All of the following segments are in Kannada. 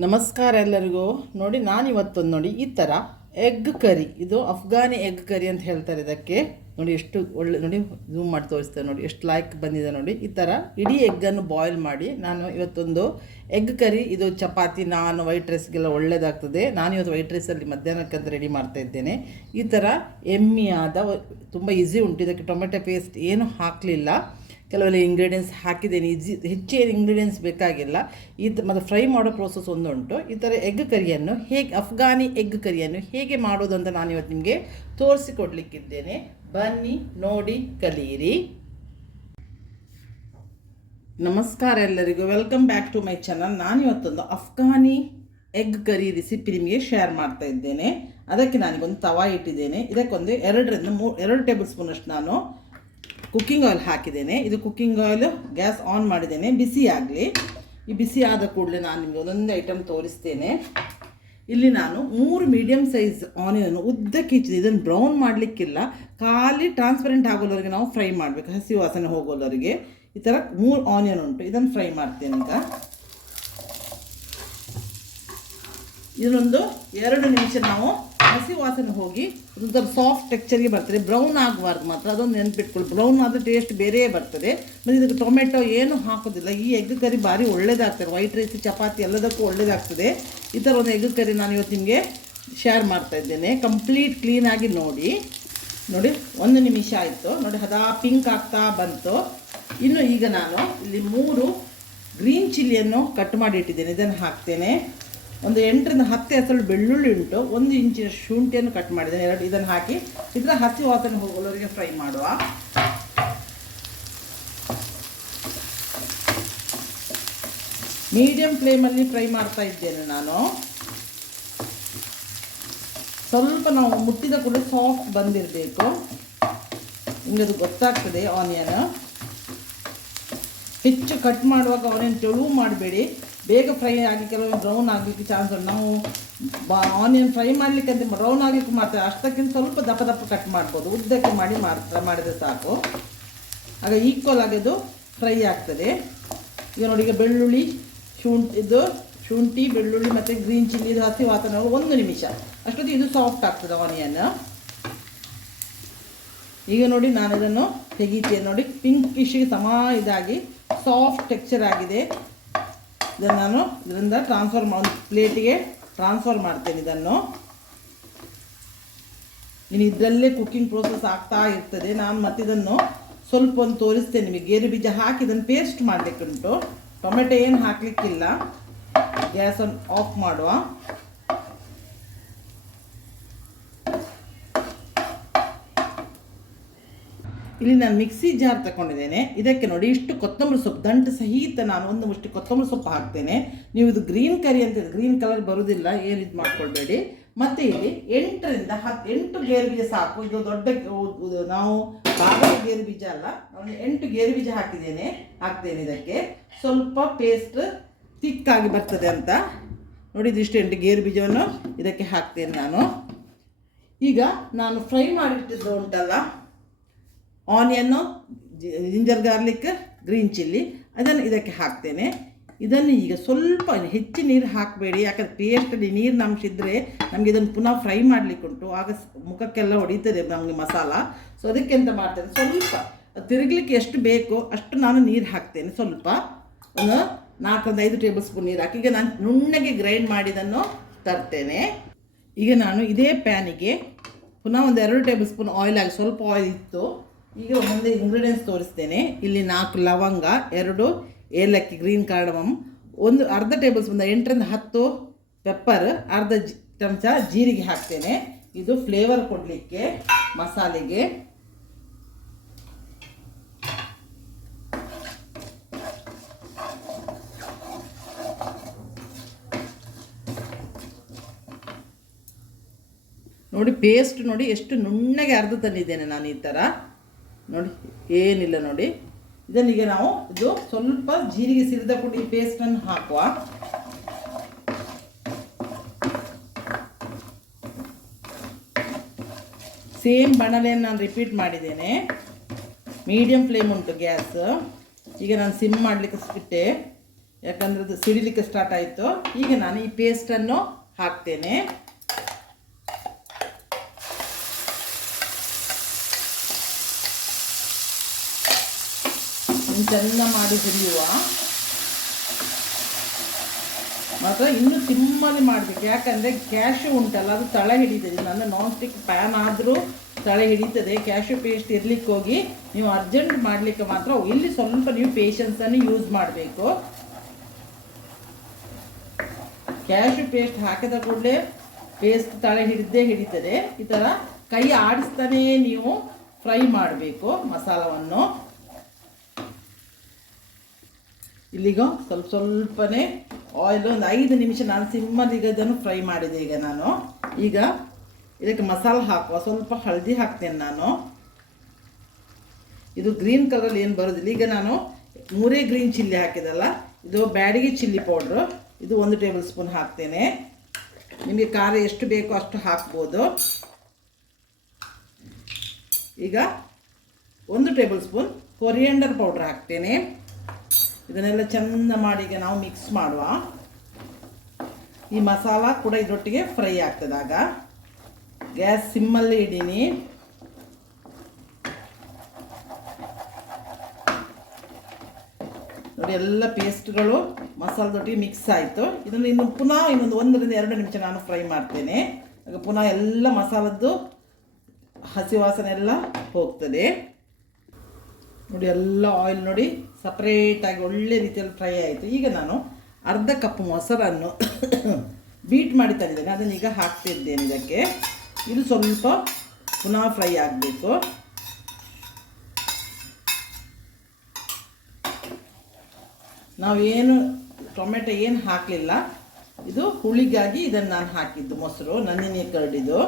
ನಮಸ್ಕಾರ ಎಲ್ಲರಿಗೂ. ನೋಡಿ ನಾನಿವತ್ತೊಂದು ನೋಡಿ ಈ ಥರ ಎಗ್ ಕರಿ, ಇದು ಅಫ್ಘಾನಿ ಎಗ್ ಕರಿ ಅಂತ ಹೇಳ್ತಾರೆ ಇದಕ್ಕೆ. ನೋಡಿ ಎಷ್ಟು ಒಳ್ಳೆ, ನೋಡಿ ಝೂಮ್ ಮಾಡಿ ತೋರಿಸ್ತೇನೆ, ನೋಡಿ ಎಷ್ಟು ಲೈಕ್ ಬಂದಿದೆ ನೋಡಿ. ಈ ಥರ ಇಡೀ ಎಗ್ಗನ್ನು ಬಾಯ್ಲ್ ಮಾಡಿ ನಾನು ಇವತ್ತೊಂದು ಎಗ್ ಕರಿ, ಇದು ಚಪಾತಿ ನಾನು ವೈಟ್ ರೈಸ್ಗೆಲ್ಲ ಒಳ್ಳೆಯದಾಗ್ತದೆ. ನಾನು ಇವತ್ತು ವೈಟ್ ರೈಸಲ್ಲಿ ಮಧ್ಯಾಹ್ನಕ್ಕಂತ ರೆಡಿ ಮಾಡ್ತಾ ಇದ್ದೇನೆ. ಈ ಥರ ಎಮ್ಮಿಯಾದ ತುಂಬ ಈಸಿ ಉಂಟು. ಇದಕ್ಕೆ ಟೊಮೆಟೊ ಪೇಸ್ಟ್ ಏನು ಹಾಕಲಿಲ್ಲ, ಕೆಲವೆಲ್ಲ ಇಂಗ್ರೀಡಿಯೆಂಟ್ಸ್ ಹಾಕಿದ್ದೇನೆ. ಹೆಚ್ಚು ಏನು ಇಂಗ್ರೀಡಿಯೆಂಟ್ಸ್ ಬೇಕಾಗಿಲ್ಲ. ಮತ್ತು ಫ್ರೈ ಮಾಡೋ ಪ್ರೋಸೆಸ್ ಒಂದು ಉಂಟು. ಈ ಥರ ಎಗ್ ಕರಿಯನ್ನು ಹೇಗೆ, ಅಫ್ಘಾನಿ ಎಗ್ ಕರಿಯನ್ನು ಹೇಗೆ ಮಾಡೋದು ಅಂತ ನಾನು ಇವತ್ತು ನಿಮಗೆ ತೋರಿಸಿಕೊಡ್ಲಿಕ್ಕಿದ್ದೇನೆ. ಬನ್ನಿ ನೋಡಿ ಕಲಿಯಿರಿ. ನಮಸ್ಕಾರ ಎಲ್ಲರಿಗೂ, welcome back to my channel. ನಾನು ಇವತ್ತೊಂದು ಅಫ್ಘಾನಿ ಎಗ್ ಕರಿ ರೆಸಿಪಿ ನಿಮಗೆ ಶೇರ್ ಮಾಡ್ತಾ ಇದ್ದೇನೆ. ಅದಕ್ಕೆ ನಾನೀಗೊಂದು ತವಾ ಇಟ್ಟಿದ್ದೇನೆ. ಇದಕ್ಕೊಂದು 2 ಟೇಬಲ್ ಸ್ಪೂನಷ್ಟು ನಾನು ಕುಕ್ಕಿಂಗ್ ಆಯಿಲ್ ಹಾಕಿದ್ದೇನೆ. ಇದು ಕುಕ್ಕಿಂಗ್ ಆಯಿಲ್ ಗ್ಯಾಸ್ ಆನ್ ಮಾಡಿದ್ದೇನೆ, ಬಿಸಿ ಆಗಲಿ. ಈ ಬಿಸಿ ಆದ ಕೂಡಲೇ ನಾನು ನಿಮಗೆ ಒಂದೊಂದು ಐಟಮ್ ತೋರಿಸ್ತೇನೆ. ಇಲ್ಲಿ ನಾನು 3 ಮೀಡಿಯಮ್ ಸೈಜ್ ಆನಿಯನ್ ಉದ್ದಕ್ಕೆ ಹೆಚ್ಚಿದೆ. ಇದನ್ನು ಬ್ರೌನ್ ಮಾಡಲಿಕ್ಕಿಲ್ಲ, ಖಾಲಿ ಟ್ರಾನ್ಸ್ಪರೆಂಟ್ ಆಗೋಲ್ಲವರೆಗೆ ನಾವು ಫ್ರೈ ಮಾಡಬೇಕು, ಹಸಿ ವಾಸನೆ ಹೋಗೋಲ್ಲವರೆಗೆ. ಈ ಥರ 3 ಆನಿಯನ್ ಉಂಟು, ಇದನ್ನು ಫ್ರೈ ಮಾಡ್ತೇನೆ. ಈಗ ಇದನ್ನೊಂದು 2 ನಿಮಿಷ ನಾವು ಹಸಿ ವಾಸನೆ ಹೋಗಿ ಒಂಥರ ಸಾಫ್ಟ್ ಟೆಕ್ಸ್ಚರ್ಗೆ ಬರ್ತದೆ. ಬ್ರೌನ್ ಆಗಬಾರ್ದು ಮಾತ್ರ, ಅದೊಂದು ನೆನಪಿಟ್ಕೊಳ್ಳಿ. ಬ್ರೌನ್ ಆದರೆ ಟೇಸ್ಟ್ ಬೇರೆ ಬರ್ತದೆ. ಮತ್ತು ಇದಕ್ಕೆ ಟೊಮೆಟೊ ಏನು ಹಾಕೋದಿಲ್ಲ. ಈ ಎಗ್ ಕರಿ ಭಾರಿ ಒಳ್ಳೇದಾಗ್ತದೆ, ವೈಟ್ ರೈಸ್ ಚಪಾತಿ ಎಲ್ಲದಕ್ಕೂ ಒಳ್ಳೇದಾಗ್ತದೆ. ಈ ಥರ ಒಂದು ಎಗ್ ಕರಿ ನಾನು ಇವತ್ತು ನಿಮಗೆ ಶೇರ್ ಮಾಡ್ತಾ ಇದ್ದೇನೆ. ಕಂಪ್ಲೀಟ್ ಕ್ಲೀನಾಗಿ ನೋಡಿ. 1 ನಿಮಿಷ ಆಯಿತು ನೋಡಿ, ಹದಾ ಪಿಂಕ್ ಆಗ್ತಾ ಬಂತು. ಇನ್ನು ಈಗ ನಾನು ಇಲ್ಲಿ 3 ಗ್ರೀನ್ ಚಿಲ್ಲಿಯನ್ನು ಕಟ್ ಮಾಡಿ ಇಟ್ಟಿದ್ದೇನೆ, ಇದನ್ನು ಹಾಕ್ತೇನೆ. ಒಂದು 8 ರಿಂದ 10 ಹೆಸರು ಬೆಳ್ಳುಳ್ಳಿ ಉಂಟು, 1 ಇಂಚಿನ ಶುಂಠಿಯನ್ನು ಕಟ್ ಮಾಡಿದ್ದೇನೆ. 2 ಇದನ್ನು ಹಾಕಿ ಇದರ ಹಸಿ ವಾಸನೆ ಹೋಗೋವರೆಗೆ ಫ್ರೈ ಮಾಡುವ. ಮೀಡಿಯಂ ಫ್ಲೇಮಲ್ಲಿ ಫ್ರೈ ಮಾಡ್ತಾ ಇದ್ದೇನೆ ನಾನು. ಸ್ವಲ್ಪ ನಾವು ಮುಟ್ಟಿದ ಕೂಡ ಸಾಫ್ಟ್ ಬಂದಿರಬೇಕು, ನಿಮಗೆ ಅದು ಗೊತ್ತಾಗ್ತದೆ. ಆನಿಯನ್ ಹೆಚ್ಚು ಕಟ್ ಮಾಡುವಾಗ ಆನಿಯನ್ ತೆಳು ಮಾಡಬೇಡಿ, ಬೇಗ ಫ್ರೈ ಆಗಿ ಕೆಲವೊಮ್ಮೆ ಬ್ರೌನ್ ಆಗಲಿಕ್ಕೆ ಚಾನ್ಸ್ ಉಂಟು. ನಾವು ಆನಿಯನ್ ಫ್ರೈ ಮಾಡಲಿಕ್ಕೆ ಅಂತ ಬ್ರೌನ್ ಆಗಲಿಕ್ಕೆ ಮಾಡ್ತೇವೆ, ಅಷ್ಟಕ್ಕಿಂತ ಸ್ವಲ್ಪ ದಪ್ಪ ದಪ್ಪ ಕಟ್ ಮಾಡ್ಬೋದು. ಉದ್ದಕ್ಕೆ ಮಾಡಿದರೆ ಸಾಕು, ಆಗ ಈಕ್ವಲ್ ಆಗಿ ಅದು ಫ್ರೈ ಆಗ್ತದೆ. ಈಗ ನೋಡಿ, ಈಗ ಬೆಳ್ಳುಳ್ಳಿ ಶುಂಠಿ ಬೆಳ್ಳುಳ್ಳಿ ಮತ್ತು ಗ್ರೀನ್ ಚಿಲ್ಲಿ ಇದು ಹಸಿ ವಾಸನೆ 1 ನಿಮಿಷ ಅಷ್ಟೊತ್ತಿಗೆ ಇದು ಸಾಫ್ಟ್ ಆಗ್ತದೆ ಆನಿಯನ್. ಈಗ ನೋಡಿ ನಾನು ಇದನ್ನು ತೆಗಿತೇನೆ. ನೋಡಿ ಪಿಂಕಿಶಿಗೆ ಇದಾಗಿ ಸಾಫ್ಟ್ ಟೆಕ್ಸ್ಚರ್ ಆಗಿದೆ. ಇದನ್ನು ನಾನು ಇದರಿಂದ ಒಂದು ಪ್ಲೇಟಿಗೆ ಟ್ರಾನ್ಸ್ಫರ್ ಮಾಡ್ತೇನೆ. ಇದನ್ನು ಇನ್ನು ಇದರಲ್ಲೇ ಕುಕ್ಕಿಂಗ್ ಪ್ರೋಸೆಸ್ ಆಗ್ತಾ ಇರ್ತದೆ. ನಾನು ಮತ್ತಿದನ್ನು ಸ್ವಲ್ಪ ಒಂದು ತೋರಿಸ್ತೇನೆ ನಿಮಗೆ. ಗೇರು ಬೀಜ ಹಾಕಿ ಇದನ್ನು ಪೇಸ್ಟ್ ಮಾಡಲಿಕ್ಕುಂಟು, ಟೊಮೆಟೊ ಏನು ಹಾಕಲಿಕ್ಕಿಲ್ಲ. ಗ್ಯಾಸನ್ನು ಆಫ್ ಮಾಡುವ. ಇಲ್ಲಿ ನಾನು ಮಿಕ್ಸಿ ಜಾರ್ ತಗೊಂಡಿದ್ದೇನೆ. ಇದಕ್ಕೆ ನೋಡಿ ಇಷ್ಟು ಕೊತ್ತಂಬರಿ ಸೊಪ್ಪು ದಂಟು ಸಹಿತ ನಾನು 1 ಮುಷ್ಟಿ ಕೊತ್ತಂಬರಿ ಸೊಪ್ಪು ಹಾಕ್ತೇನೆ. ನೀವು ಇದು ಗ್ರೀನ್ ಕರಿ ಅಂತ, ಗ್ರೀನ್ ಕಲರ್ ಬರೋದಿಲ್ಲ, ಏನು ಇದು ಮಾಡ್ಕೊಳ್ಬೇಡಿ. ಮತ್ತು ಇಲ್ಲಿ 8 ರಿಂದ 8 ಗೇರು ಬೀಜ ಸಾಕು. ಇದು ದೊಡ್ಡ ನಾವು ಬಾಗದ ಗೇರು ಬೀಜ ಅಲ್ಲ, ನಾನು 8 ಗೇರು ಬೀಜ ಹಾಕ್ತೇನೆ. ಇದಕ್ಕೆ ಸ್ವಲ್ಪ ಪೇಸ್ಟ್ ತಿಕ್ಕಾಗಿ ಬರ್ತದೆ ಅಂತ ನೋಡಿ. ಇದಿಷ್ಟು 8 ಗೇರು ಬೀಜವನ್ನು ಇದಕ್ಕೆ ಹಾಕ್ತೇನೆ ನಾನು. ಈಗ ನಾನು ಫ್ರೈ ಮಾಡಿಟ್ಟಿದ್ದು ಉಂಟಲ್ಲ onion, ginger garlic, green chilli, ಅದನ್ನು ಇದಕ್ಕೆ ಹಾಕ್ತೇನೆ. ಇದನ್ನು ಈಗ ಸ್ವಲ್ಪ ಹೆಚ್ಚು ನೀರು ಹಾಕಬೇಡಿ, ಯಾಕಂದರೆ ಪೇಸ್ಟಲ್ಲಿ ನೀರಿನ ಅಂಶ ಇದ್ದರೆ ನಮಗೆ ಇದನ್ನು ಪುನಃ ಫ್ರೈ ಮಾಡಲಿಕ್ಕುಂಟು, ಆಗ ಮುಖಕ್ಕೆಲ್ಲ ಹೊಡಿತದೆ ನಮಗೆ ಮಸಾಲ. ಸೊ ಅದಕ್ಕೆ ಎಂತ ಮಾಡ್ತೇನೆ, ಸ್ವಲ್ಪ ತಿರುಗಲಿಕ್ಕೆ ಎಷ್ಟು ಬೇಕೋ ಅಷ್ಟು ನಾನು ನೀರು ಹಾಕ್ತೇನೆ. ಸ್ವಲ್ಪ ಒಂದು 4 ರಿಂದ 5 ಟೇಬಲ್ ಸ್ಪೂನ್ ನೀರು ಹಾಕಿ ಈಗ ನಾನು ನುಣ್ಣಗೆ ಗ್ರೈಂಡ್ ಮಾಡಿದ್ದನ್ನು ತರ್ತೇನೆ. ಈಗ ನಾನು ಇದೇ ಪ್ಯಾನಿಗೆ ಪುನಃ ಒಂದು 2 ಟೇಬಲ್ ಸ್ಪೂನ್ ಆಯಿಲ್ ಆಗಿ, ಸ್ವಲ್ಪ ಆಯಿಲ್ ಇತ್ತು. ಈಗ ಒಂದೊಂದೇ ಇಂಗ್ರೀಡಿಯೆಂಟ್ಸ್ ತೋರಿಸ್ತೇನೆ. ಇಲ್ಲಿ 4 ಲವಂಗ, 2 ಏಲಕ್ಕಿ, ಗ್ರೀನ್ ಕಾರ್ಡಮಮ್, ಅರ್ಧ ಟೇಬಲ್ ಸ್ಪೂನ್ 8 ರಿಂದ 10 ಪೆಪ್ಪರ್, ಅರ್ಧ ಚಮಚ ಜೀರಿಗೆ ಹಾಕ್ತೇನೆ. ಇದು ಫ್ಲೇವರ್ ಕೊಡಲಿಕ್ಕೆ ಮಸಾಲೆಗೆ. ನೋಡಿ ಪೇಸ್ಟ್ ನೋಡಿ ಎಷ್ಟು ನುಣ್ಣಗೆ ಅರ್ಧ ತಂದಿದ್ದೇನೆ ನಾನು. ಈ ಥರ ನೋಡಿ ಏನಿಲ್ಲ ನೋಡಿ. ಇದನ್ನೀಗ ನಾವು ಇದು ಸ್ವಲ್ಪ ಜೀರಿಗೆ ಸಿರಿದ ಪುಡಿ ಪೇಸ್ಟನ್ನು ಹಾಕುವ. ಸೇಮ್ ಬಾಣಲೆಯನ್ನು ನಾನು ರಿಪೀಟ್ ಮಾಡಿದ್ದೇನೆ. ಮೀಡಿಯಮ್ ಫ್ಲೇಮ್ ಉಂಟು ಗ್ಯಾಸ್. ಈಗ ನಾನು ಸಿಮ್ ಮಾಡಲಿಕ್ಕೆ ಬಿಟ್ಟೆ. ಯಾಕಂದರೆ ಅದು ಸಿಡಿಲಿಕ್ಕೆ ಸ್ಟಾರ್ಟ್ ಆಯಿತು. ಈಗ ನಾನು ಈ ಪೇಸ್ಟನ್ನು ಹಾಕ್ತೇನೆ. ಚೆಂದ ಮಾಡಿ ಹುರಿಯುವ. ಮಾತ್ರ ಇನ್ನೂ ಸಿಮ್ಮಲ್ಲಿ ಮಾಡಬೇಕು, ಯಾಕಂದರೆ ಕ್ಯಾಶು ಉಂಟಲ್ಲ ಅದು ತಳ ಹಿಡಿತದೆ. ನನ್ನ ನಾನ್ ಸ್ಟಿಕ್ ಪ್ಯಾನ್ ಆದರೂ ತಳ ಹಿಡಿತದೆ. ಕ್ಯಾಶು ಪೇಸ್ಟ್ ಇರ್ಲಿಕ್ಕೆ ಹೋಗಿ ನೀವು ಅರ್ಜೆಂಟ್ ಮಾಡಲಿಕ್ಕೆ ಮಾತ್ರ ಇಲ್ಲಿ ಸ್ವಲ್ಪ ನೀವು ಪೇಷನ್ಸನ್ನು ಯೂಸ್ ಮಾಡಬೇಕು. ಕ್ಯಾಶು ಪೇಸ್ಟ್ ಹಾಕಿದ ಕೂಡಲೇ ಪೇಸ್ಟ್ ತಳ ಹಿಡಿತದೆ. ಈ ಥರ ಕೈ ಆಡಿಸ್ತಾನೇ ನೀವು ಫ್ರೈ ಮಾಡಬೇಕು ಮಸಾಲವನ್ನು. ಇಲ್ಲಿಗ ಸ್ವಲ್ಪನೇ ಆಯಿಲ್ ಒಂದು 5 ನಿಮಿಷ ನಾನು ಸಿಮ್ಮಲ್ಲಿ ಇದನ್ನು ಫ್ರೈ ಮಾಡಿದೆ. ಈಗ ಇದಕ್ಕೆ ಮಸಾಲೆ ಹಾಕುವ. ಸ್ವಲ್ಪ ಹಳದಿ ಹಾಕ್ತೇನೆ ನಾನು. ಇದು ಗ್ರೀನ್ ಕಲರಲ್ಲಿ ಏನು ಬರೋದಿಲ್ಲ. ಈಗ ನಾನು 3 ಗ್ರೀನ್ ಚಿಲ್ಲಿ ಹಾಕಿದಲ್ಲ, ಇದು ಬ್ಯಾಡಿಗೆ ಚಿಲ್ಲಿ ಪೌಡ್ರು. ಇದು 1 ಟೇಬಲ್ ಸ್ಪೂನ್ ಹಾಕ್ತೇನೆ. ನಿಮಗೆ ಖಾರ ಎಷ್ಟು ಬೇಕೋ ಅಷ್ಟು ಹಾಕ್ಬೋದು. ಈಗ 1 ಟೇಬಲ್ ಸ್ಪೂನ್ ಕೊರಿಯಂಡರ್ ಪೌಡ್ರ್ ಹಾಕ್ತೇನೆ. ಇದನ್ನೆಲ್ಲ ಚೆಂದ ಮಾಡಿ ಈಗ ನಾವು ಮಿಕ್ಸ್ ಮಾಡುವ. ಈ ಮಸಾಲ ಕೂಡ ಇದರೊಟ್ಟಿಗೆ ಫ್ರೈ ಆಗ್ತದಾಗ ಗ್ಯಾಸ್ ಸಿಮ್ಮಲ್ಲಿ ಇಡೀನಿ. ನೋಡಿ ಎಲ್ಲ ಪೇಸ್ಟ್ಗಳು ಮಸಾಲದೊಟ್ಟಿಗೆ ಮಿಕ್ಸ್ ಆಯಿತು. ಇದನ್ನು ಇನ್ನು ಪುನಃ 1 ರಿಂದ 2 ನಿಮಿಷ ನಾನು ಫ್ರೈ ಮಾಡ್ತೇನೆ. ಆಗ ಪುನಃ ಎಲ್ಲ ಮಸಾಲದ್ದು ಹಸಿ ವಾಸನೆ ಎಲ್ಲ ಹೋಗ್ತದೆ. ನೋಡಿ ಎಲ್ಲ ಆಯಿಲ್ ನೋಡಿ ಸಪ್ರೇಟಾಗಿ ಒಳ್ಳೆ ರೀತಿಯಲ್ಲಿ ಫ್ರೈ ಆಯಿತು. ಈಗ ನಾನು ಅರ್ಧ ಕಪ್ ಮೊಸರನ್ನು ಬೀಟ್ ಮಾಡಿ ತಂದಿದ್ದೇನೆ, ಅದನ್ನು ಈಗ ಹಾಕ್ತಿದ್ದೇನೆ ಇದಕ್ಕೆ. ಇದು ಸ್ವಲ್ಪ ಪುನಃ ಫ್ರೈ ಆಗಬೇಕು. ನಾವೇನು ಟೊಮೆಟೊ ಏನು ಹಾಕಲಿಲ್ಲ, ಇದು ಹುಳಿಗಾಗಿ ಇದನ್ನು ನಾನು ಹಾಕಿದ್ದು ಮೊಸರು, ನಂದಿನಿ ಕರ್ಡಿದು.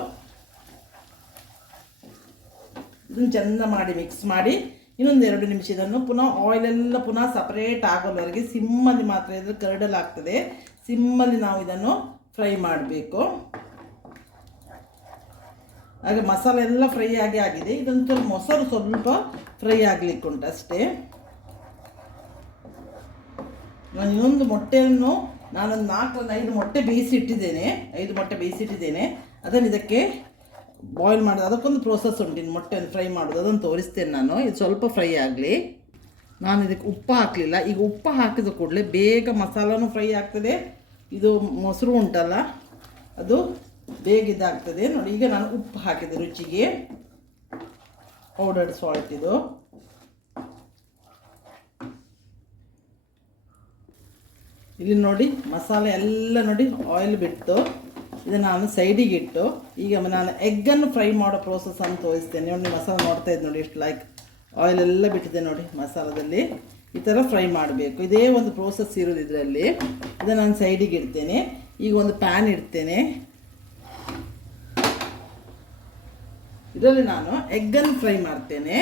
ಇದನ್ನು ಚೆಂದ ಮಾಡಿ ಮಿಕ್ಸ್ ಮಾಡಿ ಇನ್ನೊಂದು 2 ನಿಮಿಷ ಇದನ್ನು ಪುನಃ ಆಯಿಲೆಲ್ಲ ಪುನಃ ಸಪ್ರೇಟ್ ಆಗೋವರೆಗೆ ಸಿಮ್ಮಲ್ಲಿ ಮಾತ್ರ ಇದ್ರೆ ಕರ್ಡಲ್ ಆಗ್ತದೆ. ಸಿಮ್ಮಲ್ಲಿ ನಾವು ಇದನ್ನು ಫ್ರೈ ಮಾಡಬೇಕು. ಹಾಗೆ ಮಸಾಲೆ ಎಲ್ಲ ಫ್ರೈ ಆಗಿದೆ. ಇದೊಂದು ಸ್ವಲ್ಪ ಮೊಸರು ಸ್ವಲ್ಪ ಫ್ರೈ ಆಗಲಿಕ್ಕೆ ಉಂಟು ಅಷ್ಟೇ. ನಾನು ಇನ್ನೊಂದು ಮೊಟ್ಟೆಯನ್ನು ನಾನೊಂದು 4 ರಿಂದ 5 ಮೊಟ್ಟೆ ಬೇಯಿಸಿಟ್ಟಿದ್ದೇನೆ. 5 ಮೊಟ್ಟೆ ಬೇಯಿಸಿಟ್ಟಿದ್ದೇನೆ. ಅದನ್ನು ಇದಕ್ಕೆ ಬಾಯ್ಲ್ ಮಾಡೋದು, ಅದಕ್ಕೊಂದು ಪ್ರೋಸೆಸ್ ಉಂಟು. ಇನ್ನು ಮೊಟ್ಟೆಯನ್ನು ಫ್ರೈ ಮಾಡೋದು ಅದನ್ನು ತೋರಿಸ್ತೇನೆ ನಾನು. ಇದು ಸ್ವಲ್ಪ ಫ್ರೈ ಆಗಲಿ. ನಾನು ಇದಕ್ಕೆ ಉಪ್ಪು ಹಾಕಲಿಲ್ಲ. ಈಗ ಉಪ್ಪು ಹಾಕಿದ ಕೂಡಲೇ ಬೇಗ ಮಸಾಲನೂ ಫ್ರೈ ಆಗ್ತದೆ. ಇದು ಮೊಸರು ಉಂಟಲ್ಲ ಅದು ಬೇಗ ಇದಾಗ್ತದೆ. ನೋಡಿ ಈಗ ನಾನು ಉಪ್ಪು ಹಾಕಿದೆ ರುಚಿಗೆ, ಪೌಡರ್ಡ್ ಸಾಲ್ಟ್ ಇದು. ಇಲ್ಲಿ ನೋಡಿ ಮಸಾಲೆ ಎಲ್ಲ ನೋಡಿ ಆಯಿಲ್ ಬಿಟ್ಟು ಇದನ್ನು ನಾನು ಸೈಡಿಗೆ ಇಟ್ಟು ಈಗ ನಾನು ಎಗ್ಗನ್ನು ಫ್ರೈ ಮಾಡೋ ಪ್ರೋಸೆಸ್ಸನ್ನು ತೋರಿಸ್ತೇನೆ. ನೋಡಿ ಮಸಾಲೆ ನೋಡ್ತಾ ಇದ್ದು ನೋಡಿ ಎಷ್ಟು ಆಯಿಲ್ ಎಲ್ಲ ಬಿಟ್ಟಿದೆ ನೋಡಿ ಮಸಾಲದಲ್ಲಿ. ಈ ಥರ ಫ್ರೈ ಮಾಡಬೇಕು. ಇದೇ ಒಂದು ಪ್ರೋಸೆಸ್ ಇರೋದು ಇದರಲ್ಲಿ. ಇದನ್ನು ನಾನು ಸೈಡಿಗೆ ಇಡ್ತೇನೆ. ಈಗ ಒಂದು ಪ್ಯಾನ್ ಇಡ್ತೇನೆ. ಇದರಲ್ಲಿ ನಾನು ಎಗ್ಗನ್ನು ಫ್ರೈ ಮಾಡ್ತೇನೆ.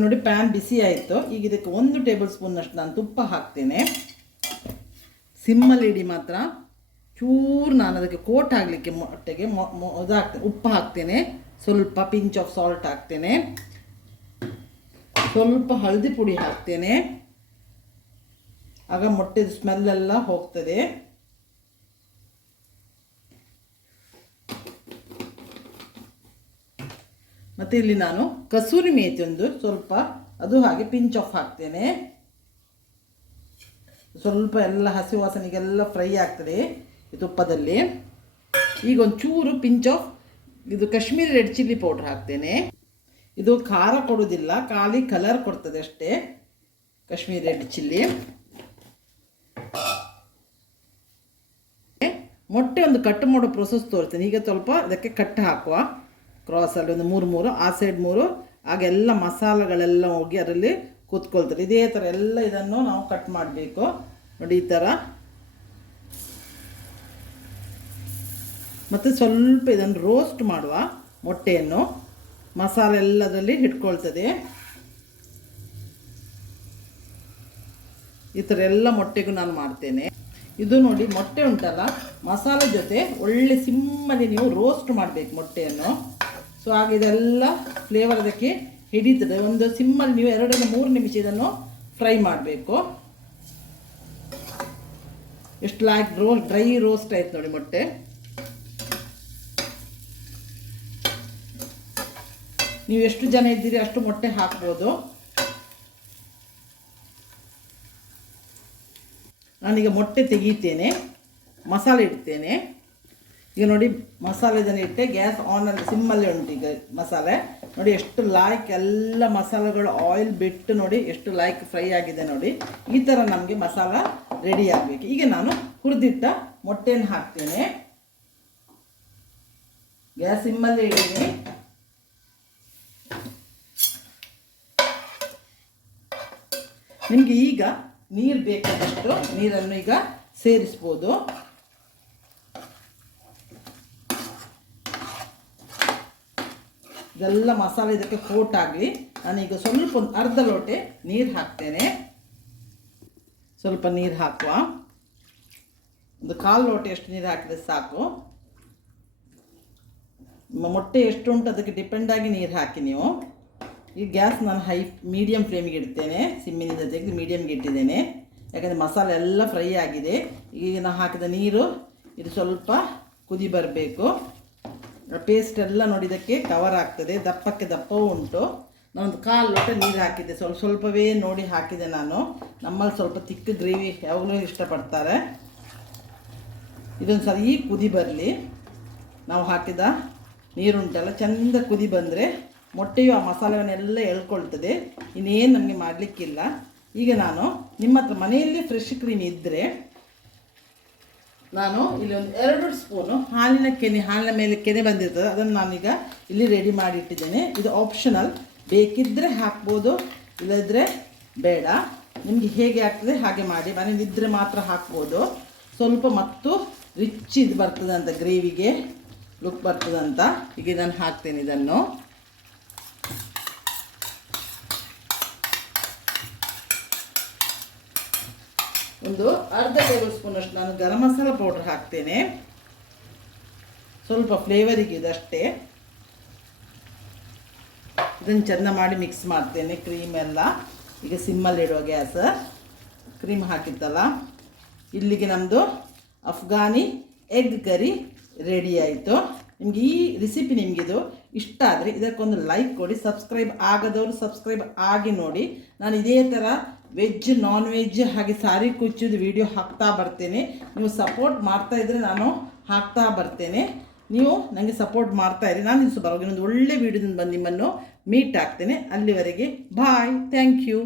ನೋಡಿ ಪ್ಯಾನ್ ಬಿಸಿ ಆಯಿತು. ಈಗ ಇದಕ್ಕೆ 1 ಟೇಬಲ್ ಸ್ಪೂನ್ನಷ್ಟು ನಾನು ತುಪ್ಪ ಹಾಕ್ತೇನೆ. ಸಿಮ್ಮಲ್ಲಿ ಇಡಿ ಮಾತ್ರ. ಚೂರು ನಾನು ಅದಕ್ಕೆ ಕೋಟ್ ಆಗಲಿಕ್ಕೆ ಮೊಟ್ಟೆಗೆ ಇದಾಗ್ತೇನೆ. ಉಪ್ಪು ಹಾಕ್ತೇನೆ, ಸ್ವಲ್ಪ ಪಿಂಚ್ ಆಫ್ ಸಾಲ್ಟ್ ಹಾಕ್ತೇನೆ, ಸ್ವಲ್ಪ ಹಳದಿ ಪುಡಿ ಹಾಕ್ತೇನೆ. ಆಗ ಮೊಟ್ಟೆದು ಸ್ಮೆಲ್ಲೆಲ್ಲ ಹೋಗ್ತದೆ. ಮತ್ತು ಇಲ್ಲಿ ನಾನು ಕಸೂರಿ ಮೇಥಿ ಒಂದು ಸ್ವಲ್ಪ ಅದು ಹಾಗೆ ಪಿಂಚ್ ಆಫ್ ಹಾಕ್ತೇನೆ. ಸ್ವಲ್ಪ ಎಲ್ಲ ಹಸಿ ವಾಸನೆಗೆಲ್ಲ ಫ್ರೈ ಆಗ್ತದೆ ಈ ತುಪ್ಪದಲ್ಲಿ. ಈಗ ಒಂಚೂರು ಪಿಂಚ್ ಆಫ್ ಇದು ಕಾಶ್ಮೀರಿ ರೆಡ್ ಚಿಲ್ಲಿ ಪೌಡ್ರ್ ಹಾಕ್ತೇನೆ. ಇದು ಖಾರ ಕೊಡೋದಿಲ್ಲ, ಖಾಲಿ ಕಲರ್ ಕೊಡ್ತದೆ ಅಷ್ಟೇ. Kashmiri red chilli. ಮೊಟ್ಟೆ ಒಂದು ಕಟ್ ಮಾಡೋ ಪ್ರೊಸೆಸ್ ತೋರಿಸ್ತೇನೆ. ಈಗ ಸ್ವಲ್ಪ ಇದಕ್ಕೆ ಕಟ್ ಹಾಕುವ ಕ್ರಾಸಲ್ಲಿ ಒಂದು 3 ಆ ಸೈಡ್ 3, ಆಗೆಲ್ಲ ಮಸಾಲೆಗಳೆಲ್ಲ ಹೋಗಿ ಅದರಲ್ಲಿ ಕೂತ್ಕೊಳ್ತಾರೆ. ಇದೇ ಥರ ಎಲ್ಲ ಇದನ್ನು ನಾವು ಕಟ್ ಮಾಡಬೇಕು ನೋಡಿ ಈ ಥರ. ಮತ್ತು ಸ್ವಲ್ಪ ಇದನ್ನು ರೋಸ್ಟ್ ಮಾಡುವ ಮೊಟ್ಟೆಯನ್ನು. ಮಸಾಲೆ ಎಲ್ಲದರಲ್ಲಿ ಹಿಡ್ಕೊಳ್ತದೆ. ಈ ಥರ ಎಲ್ಲ ಮೊಟ್ಟೆಗೂ ನಾನು ಮಾಡ್ತೇನೆ. ಇದು ನೋಡಿ ಮೊಟ್ಟೆ ಉಂಟಲ್ಲ, ಮಸಾಲೆ ಜೊತೆ ಒಳ್ಳೆ ಸಿಮ್ಮಲ್ಲಿ ನೀವು ರೋಸ್ಟ್ ಮಾಡಬೇಕು ಮೊಟ್ಟೆಯನ್ನು. ಸೊ ಹಾಗೆ ಇದೆಲ್ಲ ಫ್ಲೇವರ್ ಅದಕ್ಕೆ ಹಿಡಿತದೆ. ಒಂದು ಸಿಮ್ಮಲ್ಲಿ ನೀವು 2 ರಿಂದ 3 ನಿಮಿಷ ಇದನ್ನು ಫ್ರೈ ಮಾಡಬೇಕು. ಎಷ್ಟು ಲೈಕ್ ಡ್ರೈ ರೋಸ್ಟ್ ಆಯ್ತು ನೋಡಿ ಮೊಟ್ಟೆ. ನೀವು ಎಷ್ಟು ಜನ ಇದ್ದೀರಿ ಅಷ್ಟು ಮೊಟ್ಟೆ ಹಾಕ್ಬೋದು. ನಾನೀಗ ಮೊಟ್ಟೆ ತೆಗೀತೇನೆ, ಮಸಾಲೆ ಇಡ್ತೇನೆ. ಈಗ ನೋಡಿ ಮಸಾಲೆ ಇದನ್ನು ಇಟ್ಟೆ, ಗ್ಯಾಸ್ ಆನಲ್ಲಿ ಸಿಮ್ಮಲ್ಲೇ ಉಂಟು. ಈಗ ಮಸಾಲೆ ನೋಡಿ ಎಷ್ಟು ಲೈಕ್ ಎಲ್ಲ ಮಸಾಲೆಗಳು ಆಯಿಲ್ ಬಿಟ್ಟು ನೋಡಿ ಎಷ್ಟು ಲೈಕ್ ಫ್ರೈ ಆಗಿದೆ ನೋಡಿ. ಈ ಥರ ನಮಗೆ ಮಸಾಲ ರೆಡಿ ಆಗಬೇಕು. ಈಗ ನಾನು ಹುರಿದಿಟ್ಟ ಮೊಟ್ಟೆಯನ್ನು ಹಾಕ್ತೇನೆ. ಗ್ಯಾಸ್ ಸಿಮ್ಮಲ್ಲೇ ಇದ್ದೀನಿ. ನಿಮಗೆ ಈಗ ನೀರು ಬೇಕಾದಷ್ಟು ನೀರನ್ನು ಈಗ ಸೇರಿಸ್ಬೋದು. ಇದೆಲ್ಲ ಮಸಾಲೆ ಇದಕ್ಕೆ ಕೋಟ್ ಆಗಲಿ. ನಾನೀಗ ಸ್ವಲ್ಪ ಒಂದು ಅರ್ಧ ಲೋಟೆ ನೀರು ಹಾಕ್ತೇನೆ. ಸ್ವಲ್ಪ ನೀರು ಹಾಕುವ, ಒಂದು 1/4 ಲೋಟೆ ಎಷ್ಟು ನೀರು ಹಾಕಿದ್ರೆ ಸಾಕು. ನಿಮ್ಮ ಮೊಟ್ಟೆ ಎಷ್ಟು ಉಂಟು ಅದಕ್ಕೆ ಡಿಪೆಂಡ್ ಆಗಿ ನೀರು ಹಾಕಿ ನೀವು. ಈ ಗ್ಯಾಸ್ ನಾನು ಮೀಡಿಯಮ್ ಫ್ಲೇಮಿಗೆ ಇಡ್ತೇನೆ, ಸಿಮ್ಮಿನಿಂದ ತೆಗೆದು ಮೀಡಿಯಮ್ಗೆ ಇಟ್ಟಿದ್ದೇನೆ. ಯಾಕಂದರೆ ಮಸಾಲೆ ಎಲ್ಲ ಫ್ರೈ ಆಗಿದೆ. ಈಗ ನಾನು ಹಾಕಿದ ನೀರು ಇದು ಸ್ವಲ್ಪ ಕುದಿ ಬರಬೇಕು. ಪೇಸ್ಟ್ ಎಲ್ಲ ನೋಡಿದ್ದಕ್ಕೆ ಕವರ್ ಆಗ್ತದೆ, ದಪ್ಪಕ್ಕೆ ದಪ್ಪವೂ ಉಂಟು. ನಾನೊಂದು 1/4 ಲೋಟ ನೀರು ಹಾಕಿದ್ದೆ, ಸ್ವಲ್ಪವೇ ನೋಡಿ ಹಾಕಿದೆ ನಾನು. ನಮ್ಮಲ್ಲಿ ಸ್ವಲ್ಪ ತಿಕ್ಕ ಗ್ರೇವಿ ಯಾವಾಗಲೂ ಇಷ್ಟಪಡ್ತಾರೆ. ಇದೊಂದು ಸರಿ ಕುದಿ ಬರಲಿ. ನಾವು ಹಾಕಿದ ನೀರುಂಟಲ್ಲ ಚೆಂದ ಕುದಿ ಬಂದರೆ ಮೊಟ್ಟೆಯು ಆ ಮಸಾಲೆವನ್ನೆಲ್ಲ ಎಳ್ಕೊಳ್ತದೆ. ಇನ್ನೇನು ನಮಗೆ ಮಾಡಲಿಕ್ಕಿಲ್ಲ. ಈಗ ನಾನು ನಿಮ್ಮ ಹತ್ರ ಮನೆಯಲ್ಲಿ ಫ್ರೆಶ್ ಕ್ರೀಮ್ ಇದ್ದರೆ ನಾನು ಇಲ್ಲಿ ಒಂದು 2 ಸ್ಪೂನು ಹಾಲಿನ ಮೇಲೆ ಕೆನೆ ಬಂದಿರ್ತದೆ, ಅದನ್ನು ನಾನೀಗ ಇಲ್ಲಿ ರೆಡಿ ಮಾಡಿ ಇಟ್ಟಿದ್ದೇನೆ. ಇದು ಆಪ್ಷನಲ್, ಬೇಕಿದ್ದರೆ ಹಾಕ್ಬೋದು, ಇಲ್ಲದಿದ್ದರೆ ಬೇಡ. ನಿಮಗೆ ಹೇಗೆ ಆಗ್ತದೆ ಹಾಗೆ ಮಾಡಿ. ಮನೇಲಿದ್ದರೆ ಮಾತ್ರ ಹಾಕ್ಬೋದು. ಸ್ವಲ್ಪ ಮತ್ತು ರಿಚ್ ಇದು ಬರ್ತದೆ ಅಂತ, ಗ್ರೇವಿಗೆ ಲುಕ್ ಬರ್ತದಂತ. ಈಗ ನಾನು ಹಾಕ್ತೇನೆ ಇದನ್ನು. ಒಂದು ಅರ್ಧ ಟೇಬಲ್ ಸ್ಪೂನ್ ಅಷ್ಟು ನಾನು ಗರಂ ಮಸಾಲ ಪೌಡರ್ ಹಾಕ್ತೇನೆ, ಸ್ವಲ್ಪ ಫ್ಲೇವರಿಗೆ ಇದಷ್ಟೇ. ಇದನ್ನು ಚೆಂದ ಮಾಡಿ ಮಿಕ್ಸ್ ಮಾಡ್ತೇನೆ. ಕ್ರೀಮ್ ಎಲ್ಲ ಈಗ ಸಿಮ್ಮಲ್ಲಿಡುವ ಗ್ಯಾಸ್. ಕ್ರೀಮ್ ಹಾಕಿತ್ತಲ್ಲ, ಇಲ್ಲಿಗೆ ನಮ್ಮದು ಅಫ್ಘಾನಿ ಎಗ್ ಕರಿ ರೆಡಿ ಆಯಿತು. ನಿಮಗೆ ಈ ರೆಸಿಪಿ ನಿಮಗಿದು ಇಷ್ಟ ಆದರೆ ಇದಕ್ಕೊಂದು ಲೈಕ್ ಕೊಡಿ. ಸಬ್ಸ್ಕ್ರೈಬ್ ಆಗದವರು ಸಬ್ಸ್ಕ್ರೈಬ್ ಆಗಿ ನೋಡಿ. ನಾನು ಇದೇ ಥರ ವೆಜ್, ನಾನ್ ವೆಜ್ ಹಾಗೆ ಸಾರಿ ಕುಚ್ಚೋದು ವಿಡಿಯೋ ಹಾಕ್ತಾ ಬರ್ತೇನೆ. ನೀವು ಸಪೋರ್ಟ್ ಮಾಡ್ತಾಯಿದ್ರೆ ನಾನು ಹಾಕ್ತಾ ಬರ್ತೇನೆ. ನೀವು ನನಗೆ ಸಪೋರ್ಟ್ ಮಾಡ್ತಾಯಿರಿ. ನಾನು ಇನ್ನೊಂದು ಒಳ್ಳೆ ವಿಡಿಯೋದಿಂದ ಬಂದು ನಿಮ್ಮನ್ನು ಮೀಟ್ ಆಗ್ತೇನೆ. ಅಲ್ಲಿವರೆಗೆ ಬಾಯ್, ಥ್ಯಾಂಕ್ ಯು.